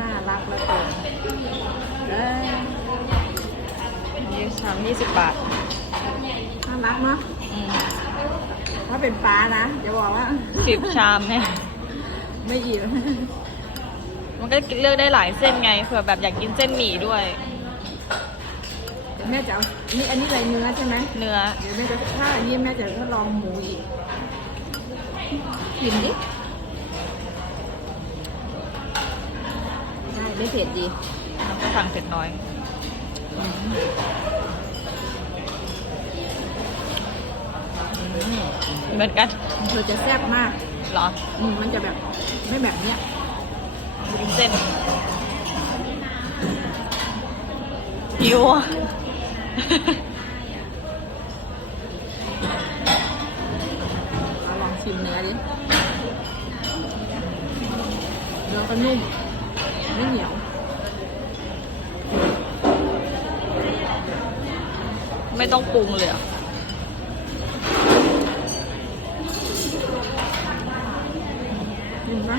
น่ารักแล้วเกินเอ้ยยี่สามยี่สิบบาท น่ารักเนาะอืมถ้าเป็นป้านะจะบอกว่าสิบชามเนี่ย ไม่อิ่มมันก็เลือกได้หลายเส้นไงเผื่อแบบอยากกินเส้นหมี่ด้วยเดี๋ยว แม่จะเอานี่อันนี้อะไรเนื้อใช่ไหมเนื้อเดี๋ยวแม่จะถ้าอันนี้แม่จะทดลองหมูอีกกินดิได้ไม่เผ็ดดีมันก็สั่งเผ็ดน้อยเหมือนกันเธอจะแซ่บมากเหรออืมมันจะแบบไม่แบบเนี้ยเป็นเส้นหิวอะเรา ลองชิมเนื้อดิเนื้อก็นุ่มไม่เหนียว ไม่ต้องปรุงเลยอะจริงปะ